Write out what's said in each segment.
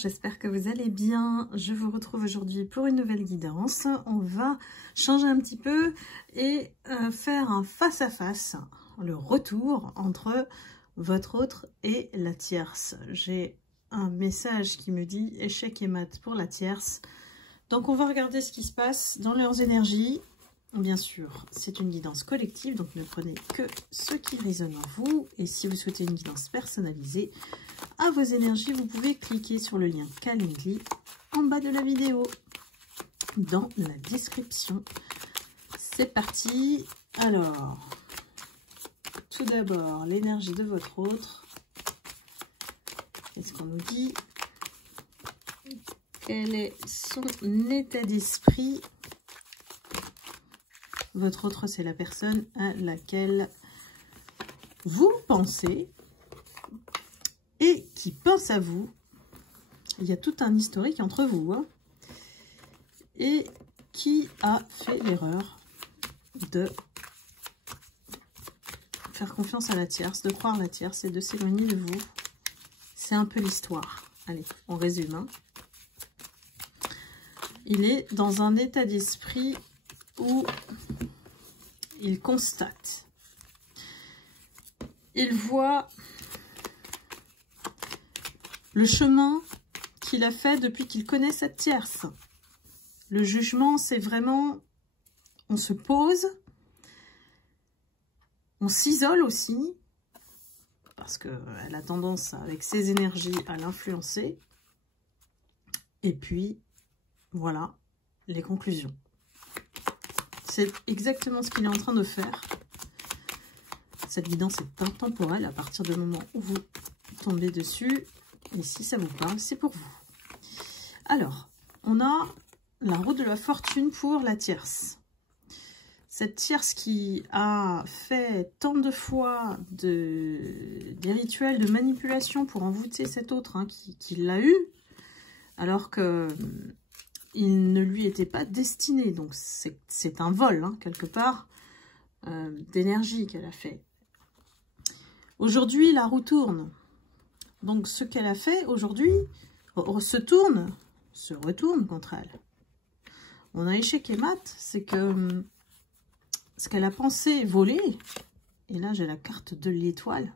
j'espère que vous allez bien. Je vous retrouve aujourd'hui pour une nouvelle guidance. On va changer un petit peu et faire un face-à-face, le retour entre votre autre et la tierce. J'ai un message qui me dit échec et mat pour la tierce. Donc on va regarder ce qui se passe dans leurs énergies. Bien sûr, c'est une guidance collective, donc ne prenez que ce qui résonne en vous. Et si vous souhaitez une guidance personnalisée à vos énergies, vous pouvez cliquer sur le lien Calendly en bas de la vidéo, dans la description. C'est parti. Alors, tout d'abord, l'énergie de votre autre. Qu'est-ce qu'on nous dit? Quel est son état d'esprit? Votre autre, c'est la personne à laquelle vous pensez et qui pense à vous. Il y a tout un historique entre vous, hein, et qui a fait l'erreur de faire confiance à la tierce, de croire la tierce et de s'éloigner de vous. C'est un peu l'histoire. Allez, on résume. Hein. Il est dans un état d'esprit où il constate, il voit le chemin qu'il a fait depuis qu'il connaît cette tierce. Le jugement, c'est vraiment, on se pose, on s'isole aussi, parce qu'elle a tendance, avec ses énergies, à l'influencer. Et puis, voilà, les conclusions. C'est exactement ce qu'il est en train de faire. Cette guidance est intemporelle à partir du moment où vous tombez dessus. Et si ça vous parle, c'est pour vous. Alors, on a la roue de la fortune pour la tierce. Cette tierce qui a fait tant de fois des rituels de manipulation pour envoûter cet autre, hein, qui l'a eu, alors que il ne lui était pas destiné. Donc c'est un vol, hein, quelque part, d'énergie qu'elle a fait. Aujourd'hui, la roue tourne. Donc ce qu'elle a fait aujourd'hui se retourne contre elle. On a échec et mat, c'est que ce qu'elle a pensé voler, et là j'ai la carte de l'étoile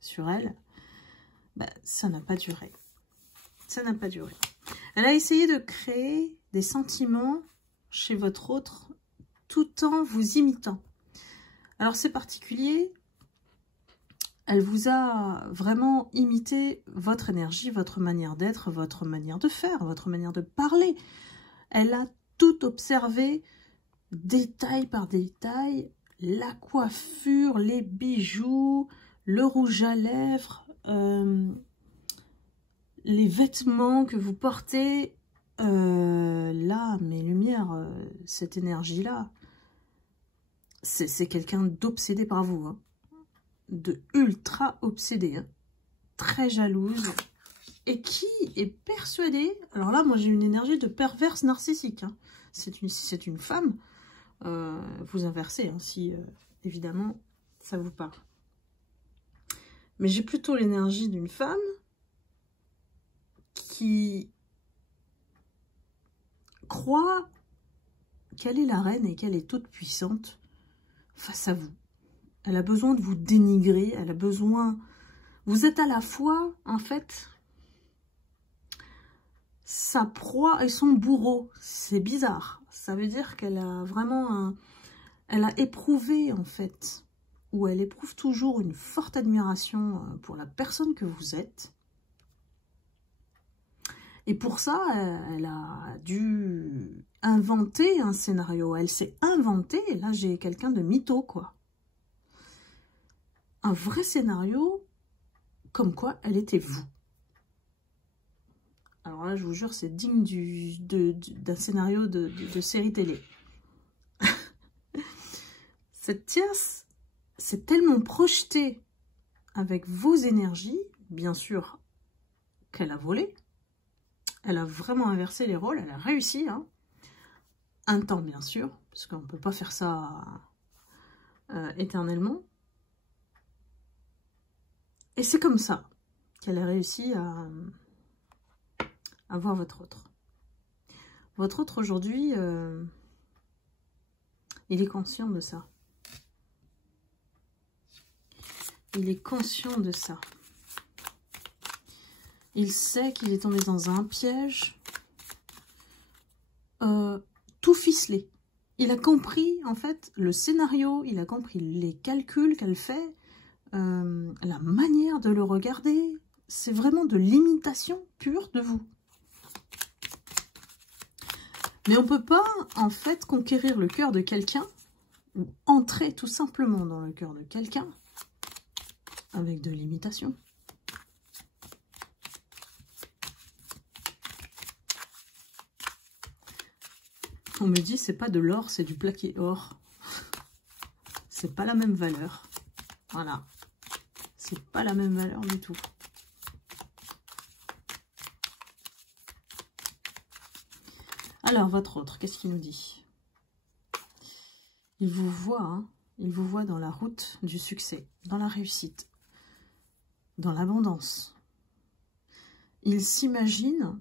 sur elle, ben, ça n'a pas duré. Ça n'a pas duré. Elle a essayé de créer des sentiments chez votre autre tout en vous imitant. Alors c'est particulier, elle vous a vraiment imité votre énergie, votre manière d'être, votre manière de faire, votre manière de parler. Elle a tout observé, détail par détail, la coiffure, les bijoux, le rouge à lèvres, les vêtements que vous portez, là, mes lumières, cette énergie-là, c'est quelqu'un d'obsédé par vous, hein, de ultra obsédé, hein, très jalouse, et qui est persuadée, alors là, moi j'ai une énergie de perverse narcissique, hein, si c'est une femme, vous inversez, hein, si évidemment ça vous parle. Mais j'ai plutôt l'énergie d'une femme qui croit qu'elle est la reine et qu'elle est toute puissante face à vous. Elle a besoin de vous dénigrer, elle a besoin... Vous êtes à la fois, en fait, sa proie et son bourreau. C'est bizarre. Ça veut dire qu'elle a vraiment Elle a éprouvé, en fait, ou elle éprouve toujours une forte admiration pour la personne que vous êtes. Et pour ça, elle a dû inventer un scénario. Elle s'est inventée, et là j'ai quelqu'un de mytho, quoi. Un vrai scénario, comme quoi elle était vous. Alors là, je vous jure, c'est digne d'un scénario de série télé. Cette tierce s'est tellement projetée avec vos énergies, bien sûr, qu'elle a volé. Elle a vraiment inversé les rôles, elle a réussi, hein. Un temps, bien sûr, parce qu'on ne peut pas faire ça éternellement. Et c'est comme ça qu'elle a réussi à voir votre autre. Votre autre aujourd'hui, il est conscient de ça. Il est conscient de ça. Il sait qu'il est tombé dans un piège tout ficelé. Il a compris, en fait, le scénario, il a compris les calculs qu'elle fait, la manière de le regarder. C'est vraiment de l'imitation pure de vous. Mais on ne peut pas, en fait, conquérir le cœur de quelqu'un, ou entrer tout simplement dans le cœur de quelqu'un, avec de l'imitation. On me dit, c'est pas de l'or, c'est du plaqué or. C'est pas la même valeur. Voilà. C'est pas la même valeur du tout. Alors, votre autre, qu'est-ce qu'il nous dit? Il vous voit, hein, il vous voit dans la route du succès, dans la réussite, dans l'abondance. Il s'imagine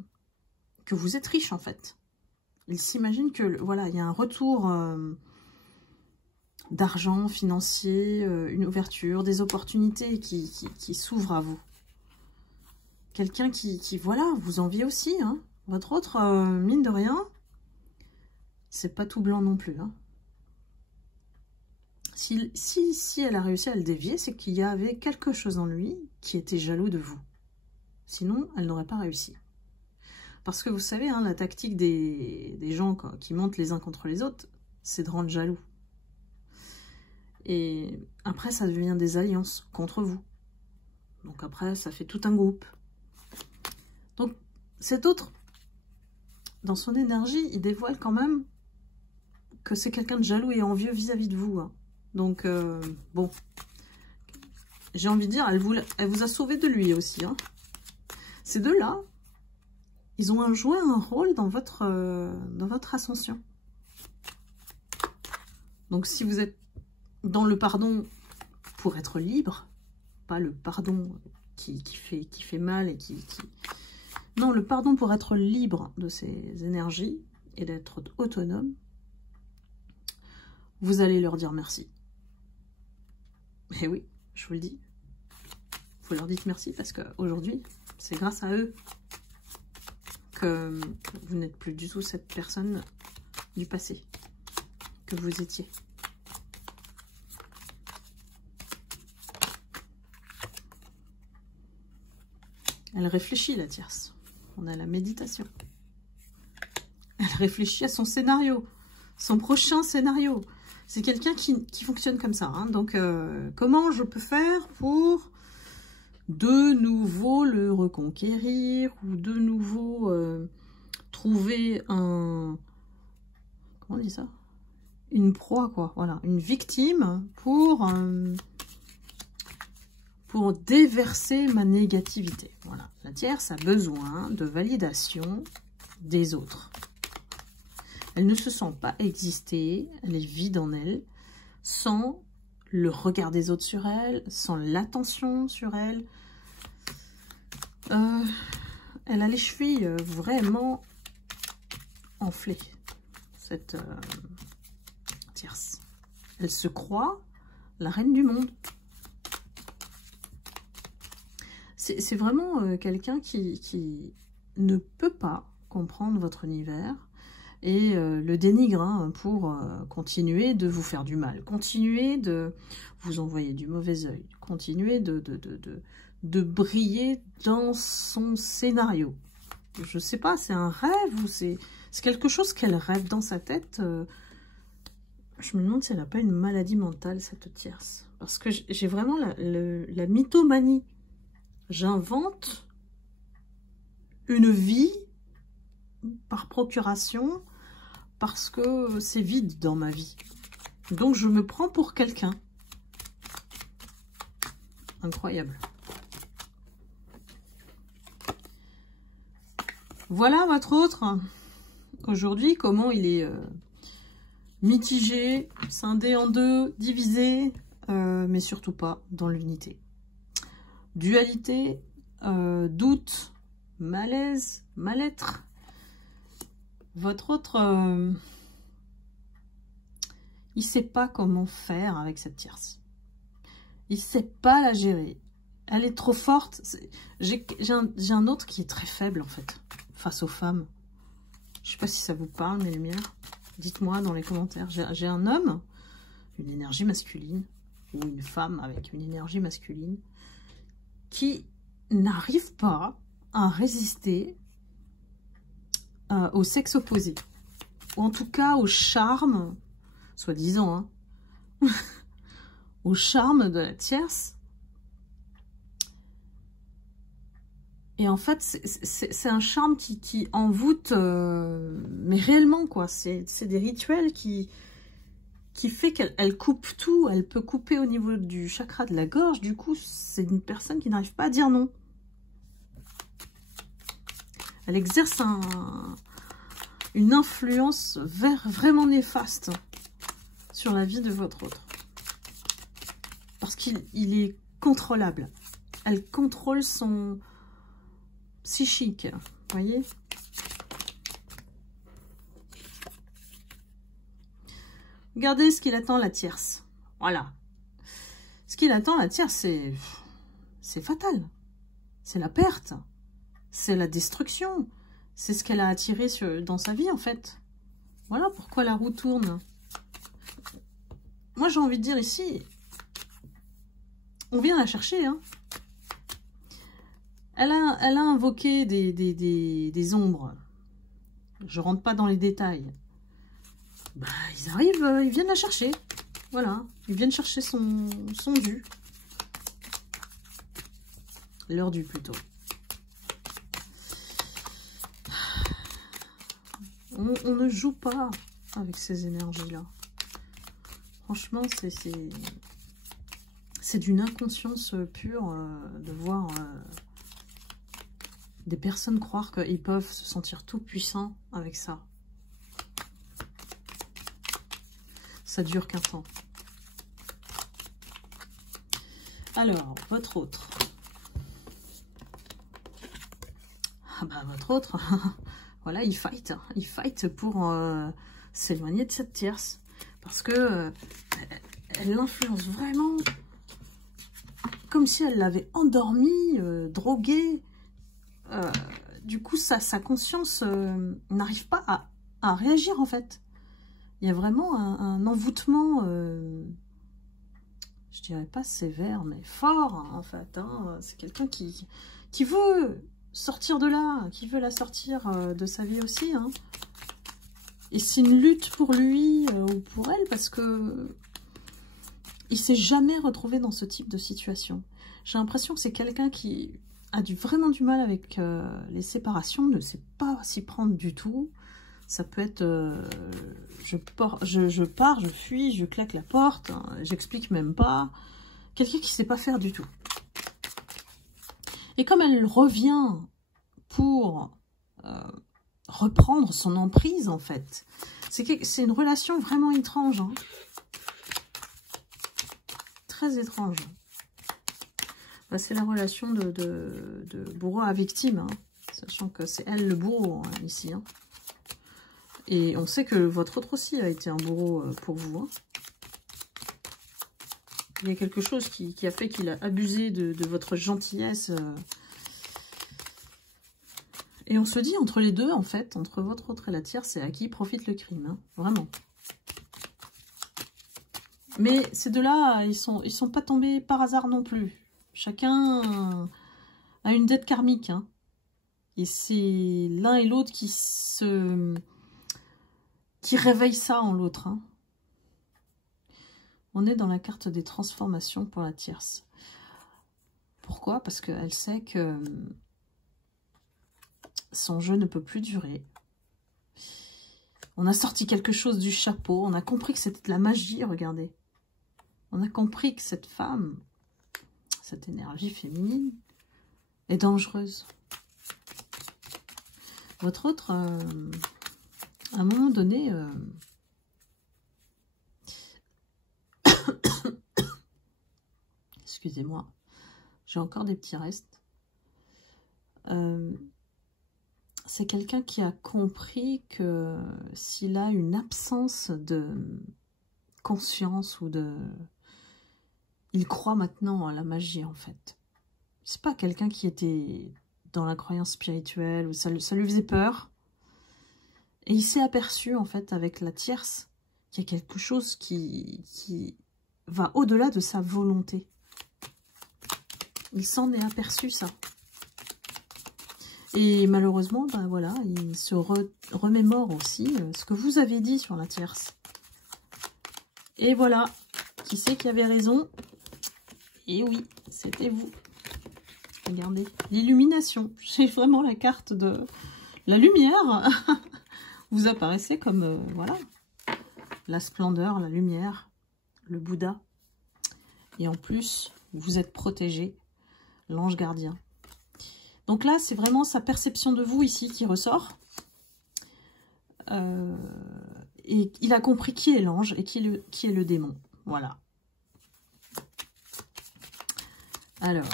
que vous êtes riche, en fait. Il s'imagine que, voilà, il y a un retour d'argent financier, une ouverture, des opportunités qui s'ouvrent à vous. Quelqu'un qui, voilà, vous envie aussi, hein. Votre autre, mine de rien, c'est pas tout blanc non plus, hein. Si elle a réussi à le dévier, c'est qu'il y avait quelque chose en lui qui était jaloux de vous. Sinon, elle n'aurait pas réussi. Parce que vous savez, hein, la tactique des gens qui montent les uns contre les autres, c'est de rendre jaloux. Et après, ça devient des alliances contre vous. Donc après, ça fait tout un groupe. Donc, cet autre, dans son énergie, il dévoile quand même que c'est quelqu'un de jaloux et envieux vis-à-vis de vous, hein. Donc, bon, j'ai envie de dire, elle vous a sauvé de lui aussi, hein. Ces deux-là, ils ont joué un rôle dans votre ascension. Donc, si vous êtes dans le pardon pour être libre, pas le pardon qui fait mal et Non, le pardon pour être libre de ces énergies et d'être autonome, vous allez leur dire merci. Et oui, je vous le dis. Vous leur dites merci parce qu'aujourd'hui, c'est grâce à eux que vous n'êtes plus du tout cette personne du passé que vous étiez. Elle réfléchit, la tierce. On a la méditation. Elle réfléchit à son scénario, son prochain scénario. C'est quelqu'un qui fonctionne comme ça, hein. Donc, comment je peux faire pour de nouveau le reconquérir ou de nouveau trouver un... Comment on dit ça? Une proie, quoi. Voilà, une victime pour déverser ma négativité. Voilà, la tierce a besoin de validation des autres. Elle ne se sent pas exister, elle est vide en elle, sans le regard des autres sur elle, sans l'attention sur elle. Elle a les chevilles vraiment enflées, cette tierce. Elle se croit la reine du monde. C'est vraiment quelqu'un qui ne peut pas comprendre votre univers et le dénigre, hein, pour continuer de vous faire du mal, continuer de vous envoyer du mauvais œil, continuer de briller dans son scénario. Je ne sais pas, c'est un rêve ou c'est quelque chose qu'elle rêve dans sa tête. Je me demande si elle n'a pas une maladie mentale, cette tierce. Parce que j'ai vraiment la mythomanie. J'invente une vie par procuration parce que c'est vide dans ma vie. Donc, je me prends pour quelqu'un. Incroyable. Voilà votre autre. Aujourd'hui, comment il est mitigé, scindé en deux, divisé, mais surtout pas dans l'unité. Dualité, doute, malaise, mal-être. Votre autre, il sait pas comment faire avec cette tierce. Il sait pas la gérer. Elle est trop forte. J'ai un autre qui est très faible, en fait, face aux femmes. Je sais pas si ça vous parle, mes lumières. Dites-moi dans les commentaires. J'ai un homme, une énergie masculine, ou une femme avec une énergie masculine, qui n'arrive pas à résister au sexe opposé. Ou en tout cas au charme, soi-disant, hein, au charme de la tierce. Et en fait, c'est un charme qui envoûte, mais réellement, quoi. C'est des rituels qui fait qu'elle coupe tout. Elle peut couper au niveau du chakra de la gorge. Du coup, c'est une personne qui n'arrive pas à dire non. Elle exerce une influence vraiment néfaste sur la vie de votre autre. Parce qu'il est contrôlable. Elle contrôle son psychique, vous voyez. Regardez ce qu'il attend la tierce. Voilà. Ce qu'il attend la tierce, c'est fatal. C'est la perte. C'est la destruction. C'est ce qu'elle a attiré dans sa vie, en fait. Voilà pourquoi la roue tourne. Moi, j'ai envie de dire ici, on vient la chercher, hein. Elle a invoqué des ombres. Je rentre pas dans les détails. Bah, ils arrivent, ils viennent la chercher. Voilà, ils viennent chercher son dû. Leur dû, plutôt. On ne joue pas avec ces énergies-là. Franchement, c'est d'une inconscience pure de voir des personnes croire qu'ils peuvent se sentir tout puissants avec ça. Ça dure qu'un temps. Alors, votre autre. Ah bah, votre autre, voilà, il fight. Il fight pour s'éloigner de cette tierce. Parce que elle l'influence vraiment comme si elle l'avait endormie, droguée. Du coup, sa conscience n'arrive pas à réagir, en fait. Il y a vraiment un envoûtement, je dirais pas sévère, mais fort, hein, en fait. Hein. C'est quelqu'un qui veut sortir de là, qui veut la sortir de sa vie aussi. Hein. Et c'est une lutte pour lui ou pour elle, parce que il s'est jamais retrouvé dans ce type de situation. J'ai l'impression que c'est quelqu'un qui a vraiment du mal avec les séparations, ne sait pas s'y prendre du tout. Ça peut être je pars, je fuis, je claque la porte, hein, j'explique même pas. Quelqu'un qui sait pas faire du tout. Et comme elle revient pour reprendre son emprise, en fait, c'est une relation vraiment étrange. Hein. Très étrange. Bah, c'est la relation de bourreau à victime, hein, sachant que c'est elle le bourreau, hein, ici. Hein. Et on sait que votre autre aussi a été un bourreau pour vous. Hein. Il y a quelque chose qui a fait qu'il a abusé de votre gentillesse. Et on se dit, entre les deux, en fait, entre votre autre et la tierce, c'est à qui profite le crime. Hein, vraiment. Mais ces deux-là, ils sont pas tombés par hasard non plus. Chacun a une dette karmique. Hein. Et c'est l'un et l'autre qui réveille ça en l'autre. Hein. On est dans la carte des transformations pour la tierce. Pourquoi? Parce qu'elle sait que son jeu ne peut plus durer. On a sorti quelque chose du chapeau. On a compris que c'était de la magie, regardez. On a compris que cette femme, cette énergie féminine, est dangereuse. Votre autre, à un moment donné... Excusez-moi, j'ai encore des petits restes. c'est quelqu'un qui a compris que s'il a une absence de conscience ou de... Il croit maintenant à la magie, en fait. C'est pas quelqu'un qui était dans la croyance spirituelle, ou ça lui faisait peur. Et il s'est aperçu, en fait, avec la tierce, qu'il y a quelque chose qui va au-delà de sa volonté. Il s'en est aperçu, ça. Et malheureusement, ben voilà, il se remémore aussi ce que vous avez dit sur la tierce. Et voilà, qui c'est qui avait raison? Et oui, c'était vous. Regardez, l'illumination. J'ai vraiment la carte de la lumière. Vous apparaissez comme, voilà, la splendeur, la lumière, le Bouddha. Et en plus, vous êtes protégé, l'ange gardien. Donc là, c'est vraiment sa perception de vous ici qui ressort. Et il a compris qui est l'ange et qui est le démon. Voilà. Alors,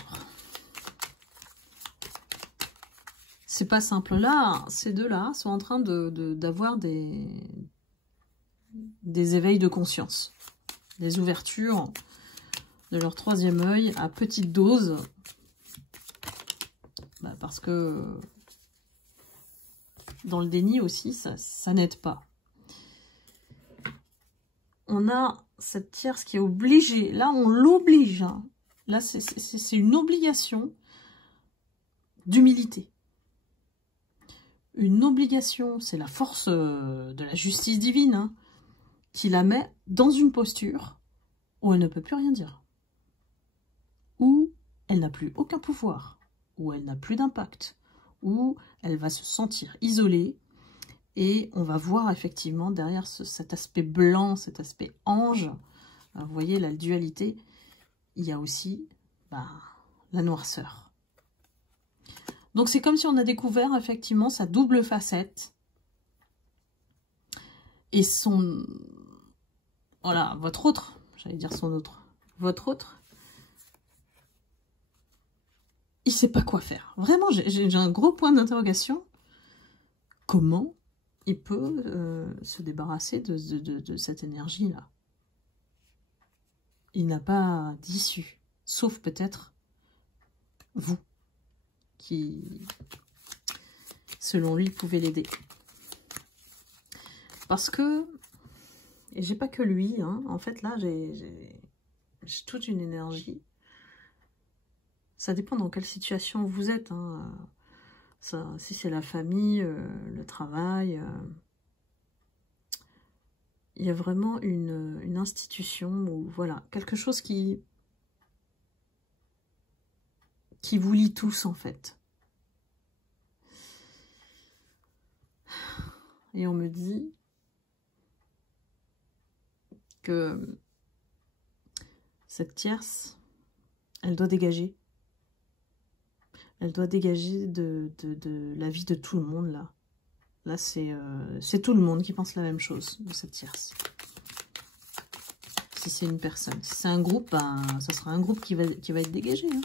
c'est pas simple. Là, ces deux-là sont en train d'avoir des éveils de conscience. Des ouvertures de leur troisième œil à petite dose. Bah parce que dans le déni aussi, ça n'aide pas. On a cette tierce qui est obligée. Là, on l'oblige. Hein. Là, c'est une obligation d'humilité. Une obligation, c'est la force de la justice divine hein, qui la met dans une posture où elle ne peut plus rien dire. Où elle n'a plus aucun pouvoir. Où elle n'a plus d'impact. Où elle va se sentir isolée. Et on va voir effectivement derrière cet aspect blanc, cet aspect ange, vous voyez la dualité, il y a aussi la noirceur. Donc c'est comme si on a découvert effectivement sa double facette. Et son... Voilà, votre autre, j'allais dire son autre. Votre autre, il ne sait pas quoi faire. Vraiment, j'ai un gros point d'interrogation. Comment il peut se débarrasser de cette énergie-là. Il n'a pas d'issue, sauf peut-être vous, qui, selon lui, pouvez l'aider. Parce que, et j'ai pas que lui, hein, en fait là, j'ai toute une énergie. Ça dépend dans quelle situation vous êtes, hein. Ça, si c'est la famille, le travail, il y a vraiment une institution ou voilà, quelque chose qui vous lie tous en fait. Et on me dit que cette tierce, elle doit dégager. Elle doit dégager de la vie de tout le monde, là. Là, c'est tout le monde qui pense la même chose de cette tierce. Si c'est une personne. Si c'est un groupe, ben, ça sera un groupe qui va être dégagé. Hein.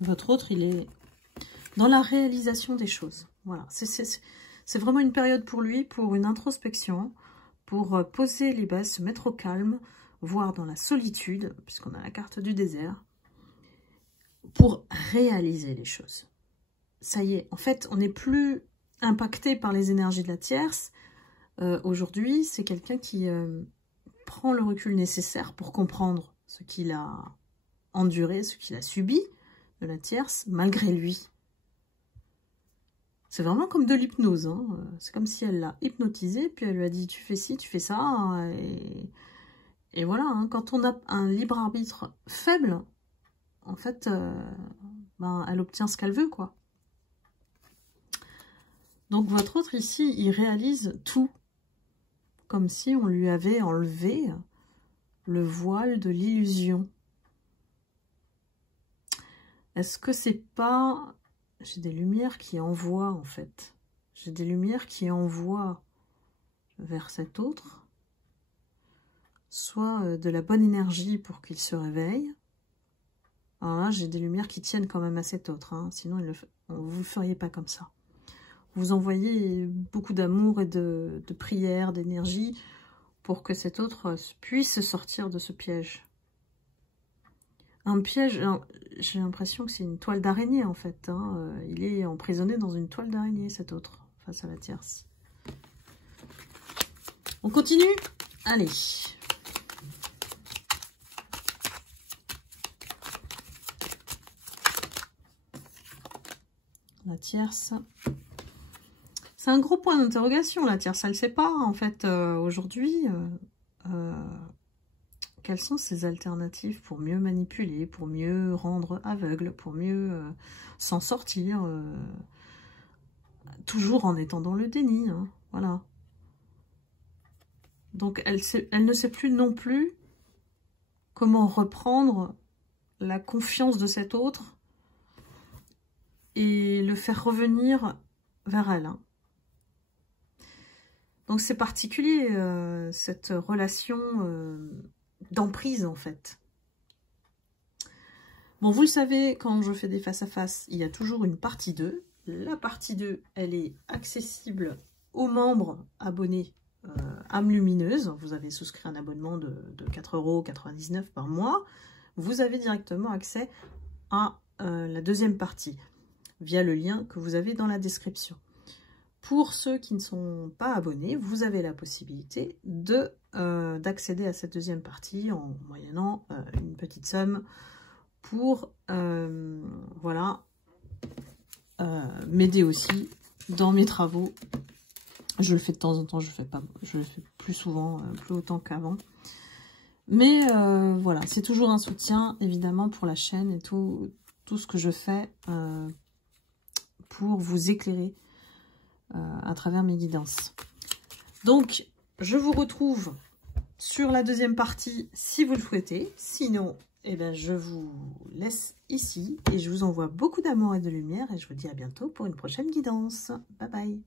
Votre autre, il est dans la réalisation des choses. Voilà, c'est vraiment une période pour lui, pour une introspection, pour poser les bases, se mettre au calme, voire dans la solitude, puisqu'on a la carte du désert, pour réaliser les choses. Ça y est, en fait, on n'est plus impacté par les énergies de la tierce. Aujourd'hui, c'est quelqu'un qui prend le recul nécessaire pour comprendre ce qu'il a enduré, ce qu'il a subi de la tierce, malgré lui. C'est vraiment comme de l'hypnose. Hein. C'est comme si elle l'a hypnotisé, puis elle lui a dit « tu fais ci, tu fais ça hein, ». Et voilà, hein, quand on a un libre arbitre faible, en fait, ben, elle obtient ce qu'elle veut, quoi. Donc votre autre ici, il réalise tout. Comme si on lui avait enlevé le voile de l'illusion. Est-ce que c'est pas... J'ai des lumières qui envoient, en fait. J'ai des lumières qui envoient vers cet autre. soit de la bonne énergie pour qu'il se réveille. Alors là, j'ai des lumières qui tiennent quand même à cet autre, hein, sinon vous ne le feriez pas comme ça. Vous envoyez beaucoup d'amour et de prière, d'énergie pour que cet autre puisse sortir de ce piège. Un piège, j'ai l'impression que c'est une toile d'araignée en fait. Hein. Il est emprisonné dans une toile d'araignée, cet autre, face à la tierce. On continue? Allez. La tierce. C'est un gros point d'interrogation, la tierce. Elle ne sait pas, en fait, aujourd'hui, quelles sont ses alternatives pour mieux manipuler, pour mieux rendre aveugle, pour mieux s'en sortir, toujours en étant dans le déni. Hein, voilà. Donc, elle ne sait plus non plus comment reprendre la confiance de cet autre et le faire revenir vers elle. Hein. Donc c'est particulier, cette relation d'emprise en fait. Bon, vous le savez, quand je fais des face-à-face, il y a toujours une partie 2. La partie 2, elle est accessible aux membres abonnés âme lumineuse. Vous avez souscrit un abonnement de 4,99 € par mois. Vous avez directement accès à la deuxième partie via le lien que vous avez dans la description. Pour ceux qui ne sont pas abonnés, vous avez la possibilité d'accéder à cette deuxième partie en moyennant une petite somme pour voilà, m'aider aussi dans mes travaux. Je le fais de temps en temps, je le fais plus souvent, plus autant qu'avant. Mais voilà, c'est toujours un soutien évidemment pour la chaîne et tout ce que je fais pour vous éclairer à travers mes guidances. Donc, je vous retrouve sur la deuxième partie si vous le souhaitez. Sinon, eh ben, je vous laisse ici et je vous envoie beaucoup d'amour et de lumière et je vous dis à bientôt pour une prochaine guidance. Bye bye.